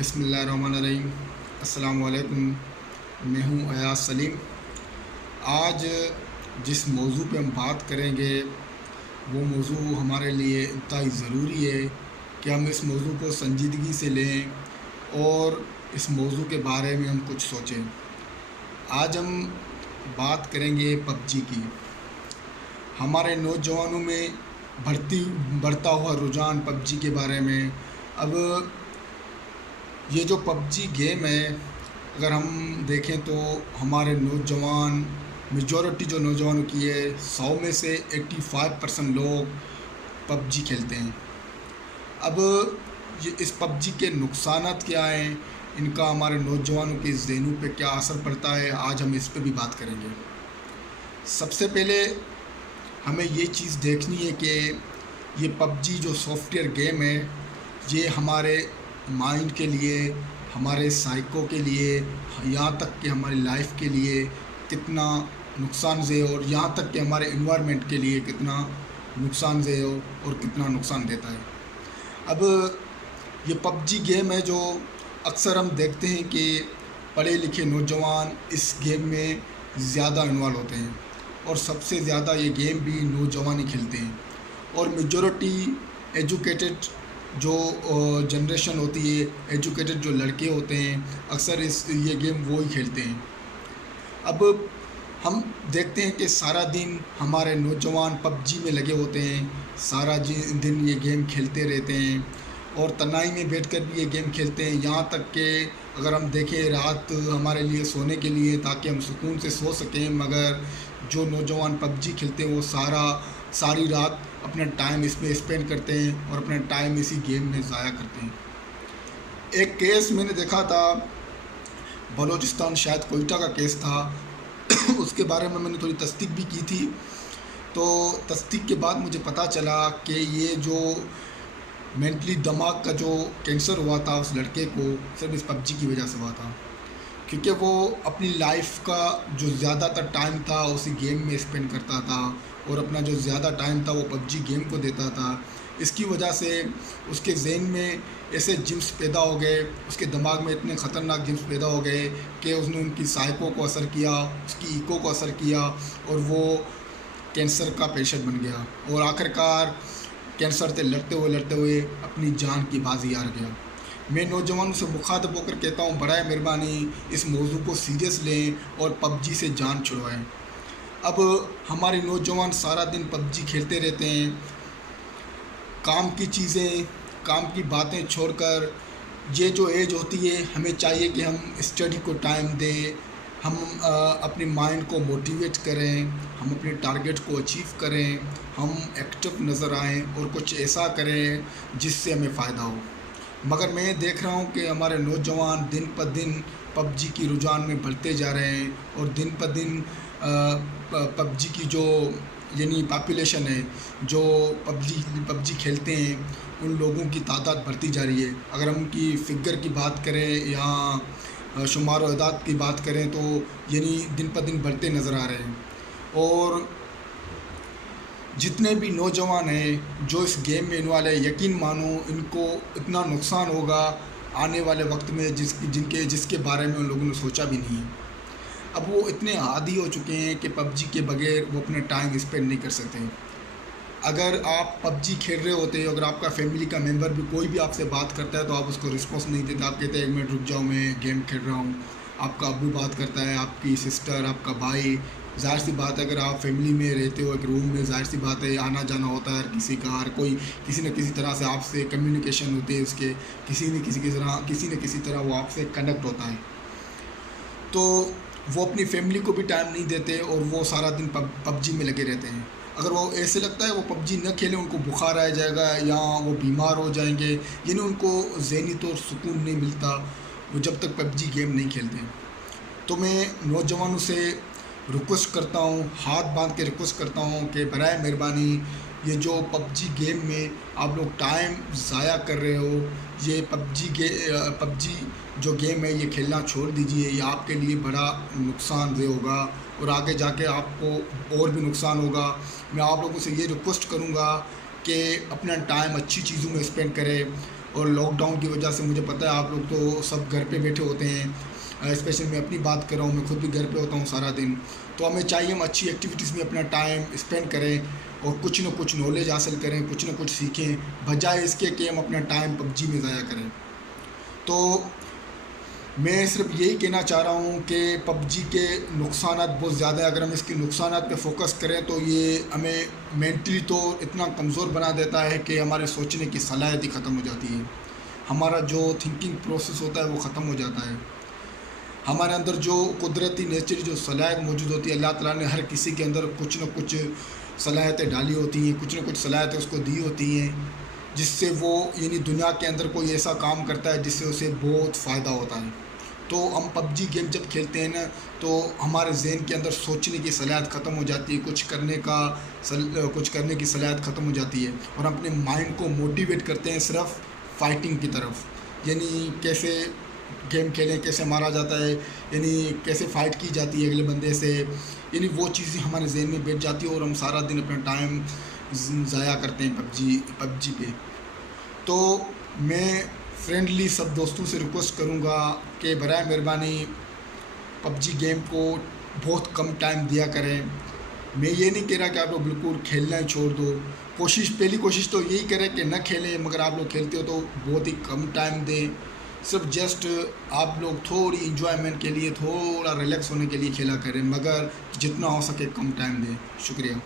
बिस्मिल्लाहिर्रहमानिर्रहीम। अस्सलामु अलैकुम। मैं हूँ अयाज सलीम। आज जिस मौजू पे हम बात करेंगे वो मौजू हमारे लिए इंतहाई ज़रूरी है कि हम इस मौजू को संजीदगी से लें और इस मौजू के बारे में हम कुछ सोचें। आज हम बात करेंगे पबजी की। हमारे नौजवानों में बढ़ता हुआ रुझान पबजी के बारे में। अब ये जो पबजी गेम है, अगर हम देखें तो हमारे नौजवान मेजॉरिटी जो नौजवानों की है, 100 में से 85% लोग पबजी खेलते हैं। अब ये इस पबजी के नुकसानात क्या हैं, इनका हमारे नौजवानों के ज़हनों पे क्या असर पड़ता है, आज हम इस पे भी बात करेंगे। सबसे पहले हमें ये चीज़ देखनी है कि ये पबजी जो सॉफ्टवेयर गेम है, ये हमारे माइंड के लिए, हमारे साइको के लिए, यहाँ तक कि हमारी लाइफ के लिए कितना नुकसानदेह और यहाँ तक कि हमारे इन्वायरमेंट के लिए कितना नुकसानदेह और कितना नुकसान देता है। अब ये पबजी गेम है जो अक्सर हम देखते हैं कि पढ़े लिखे नौजवान इस गेम में ज़्यादा इन्वॉल्व होते हैं और सबसे ज़्यादा ये गेम भी नौजवान ही खेलते हैं। और मेजॉरिटी एजुकेटेड जो जनरेशन होती है, एजुकेटेड जो लड़के होते हैं, अक्सर ये गेम वो ही खेलते हैं। अब हम देखते हैं कि सारा दिन हमारे नौजवान पबजी में लगे होते हैं, सारा दिन ये गेम खेलते रहते हैं और तन्हाई में बैठकर भी ये गेम खेलते हैं। यहाँ तक कि अगर हम देखें रात हमारे लिए सोने के लिए ताकि हम सुकून से सो सकें, मगर जो नौजवान पबजी खेलते हैं वो सारी रात अपना टाइम इसमें स्पेंड करते हैं और अपना टाइम इसी गेम में ज़ाया करते हैं। एक केस मैंने देखा था, बलूचिस्तान शायद कोयटा का केस था। उसके बारे में मैंने थोड़ी तस्दीक भी की थी। तो तस्दीक के बाद मुझे पता चला कि ये जो मेंटली दिमाग का जो कैंसर हुआ था उस लड़के को, सिर्फ इस पबजी की वजह से हुआ था, क्योंकि वो अपनी लाइफ का जो ज़्यादातर टाइम था उसी गेम में स्पेंड करता था और अपना जो ज़्यादा टाइम था वो पबजी गेम को देता था। इसकी वजह से उसके ज़हन में ऐसे जिम्स पैदा हो गए, उसके दिमाग में इतने ख़तरनाक जिम्स पैदा हो गए कि उसने उनकी साइको को असर किया, उसकी ईको को असर किया और वो कैंसर का पेशेंट बन गया और आखिरकार कैंसर से लड़ते हुए अपनी जान की बाजी हार गया। मैं नौजवानों से मुखातब होकर कहता हूँ, बराए मेहरबानी इस मौजू को सीरियस लें और पबजी से जान छुड़वाएं। अब हमारे नौजवान सारा दिन पबजी खेलते रहते हैं, काम की चीज़ें, काम की बातें छोड़कर। ये जो एज होती है, हमें चाहिए कि हम स्टडी को टाइम दें, हम अपने माइंड को मोटिवेट करें, हम अपने टारगेट को अचीव करें, हम एक्टिव नज़र आएँ और कुछ ऐसा करें जिससे हमें फ़ायदा हो। मगर मैं देख रहा हूँ कि हमारे नौजवान दिन पर दिन पबजी की रुझान में बढ़ते जा रहे हैं और दिन पर दिन पबजी की जो यानी पॉपुलेशन है, जो पबजी खेलते हैं, उन लोगों की तादाद बढ़ती जा रही है। अगर हम उनकी फ़िगर की बात करें या शुमार अदाद की बात करें तो यानी दिन पर दिन बढ़ते नज़र आ रहे हैं। और जितने भी नौजवान हैं जो इस गेम में इन्वॉल्व है, यकीन मानो इनको इतना नुकसान होगा आने वाले वक्त में जिसके बारे में उन लोगों ने सोचा भी नहीं है। अब वो इतने आदी हो चुके हैं कि पबजी के बगैर वो अपना टाइम स्पेंड नहीं कर सकते। अगर आप पबजी खेल रहे होते, अगर आपका फैमिली का मेंबर भी कोई भी आपसे बात करता है तो आप उसको रिस्पॉन्स नहीं देते, आप कहते हैं 1 मिनट रुक जाओ, मैं गेम खेल रहा हूँ। आपका अब्बू बात करता है, आपकी सिस्टर, आपका भाई, ज़ाहिर सी बात है अगर आप फैमिली में रहते हो एक रूम में, ज़ाहिर सी बात है आना जाना होता है हर किसी का, हर कोई किसी न किसी तरह से आपसे कम्युनिकेशन होती है, उसके किसी न किसी तरह वो आपसे कनेक्ट होता है। तो वो अपनी फैमिली को भी टाइम नहीं देते और वो सारा दिन पबजी में लगे रहते हैं। अगर वो ऐसे लगता है वो पबजी न खेलें, उनको बुखार आ जाएगा या वो बीमार हो जाएंगे, यानी उनको ज़हनी तौर सुकून नहीं मिलता वो जब तक पबजी गेम नहीं खेलते। तो मैं नौजवानों से रिक्वेस्ट करता हूँ, हाथ बांध के रिक्वेस्ट करता हूँ कि बराए मेहरबानी ये जो पबजी गेम में आप लोग टाइम ज़ाया कर रहे हो, ये पबजी जो गेम है ये खेलना छोड़ दीजिए। ये आपके लिए बड़ा नुकसानदेह होगा और आगे जाके आपको और भी नुकसान होगा। मैं आप लोगों से ये रिक्वेस्ट करूँगा कि अपना टाइम अच्छी चीज़ों में स्पेंड करें और लॉकडाउन की वजह से मुझे पता है आप लोग तो सब घर पे बैठे होते हैं। स्पेशली मैं अपनी बात कर रहा हूँ, मैं खुद भी घर पे होता हूँ सारा दिन। तो हमें चाहिए हम अच्छी एक्टिविटीज़ में अपना टाइम स्पेंड करें और कुछ ना कुछ नॉलेज हासिल करें, कुछ ना कुछ सीखें, बजाय इसके कि हम अपना टाइम पबजी में ज़ाया करें। तो मैं सिर्फ यही कहना चाह रहा हूँ कि पबजी के नुकसानात बहुत ज़्यादा है। अगर हम इसके नुकसानात पे फोकस करें तो ये हमें मेंटली तो इतना कमज़ोर बना देता है कि हमारे सोचने की सलाहियत ही ख़त्म हो जाती है। हमारा जो थिंकिंग प्रोसेस होता है वो ख़त्म हो जाता है। हमारे अंदर जो कुदरती नेचर जो सलाहियत मौजूद होती है, अल्लाह ताला ने हर किसी के अंदर कुछ न कुछ सलाहियतें डाली होती हैं, कुछ न कुछ सलाहियतें उसको दी होती हैं, जिससे वो यानी दुनिया के अंदर कोई ऐसा काम करता है जिससे उसे बहुत फ़ायदा होता है। तो हम पबजी गेम जब खेलते हैं ना, तो हमारे जहन के अंदर सोचने की सलाहियत ख़त्म हो जाती है, कुछ करने की सलाहियत ख़त्म हो जाती है, और हम अपने माइंड को मोटिवेट करते हैं सिर्फ फाइटिंग की तरफ। यानी कैसे गेम खेलें, कैसे मारा जाता है, यानी कैसे फ़ाइट की जाती है अगले बंदे से, यानी वो चीज़ें हमारे जहन में बैठ जाती है और हम सारा दिन अपना टाइम ज़ाया करते हैं पबजी पे। तो मैं फ्रेंडली सब दोस्तों से रिक्वेस्ट करूँगा कि बराए मेहरबानी पबजी गेम को बहुत कम टाइम दिया करें। मैं ये नहीं कह रहा कि आप लोग बिल्कुल खेलना ही छोड़ दो। पहली कोशिश तो यही करें कि न खेलें, मगर आप लोग खेलते हो तो बहुत ही कम टाइम दें। सिर्फ जस्ट आप लोग थोड़ी इंजॉयमेंट के लिए, थोड़ा रिलैक्स होने के लिए खेला करें, मगर जितना हो सके कम टाइम दें। शुक्रिया।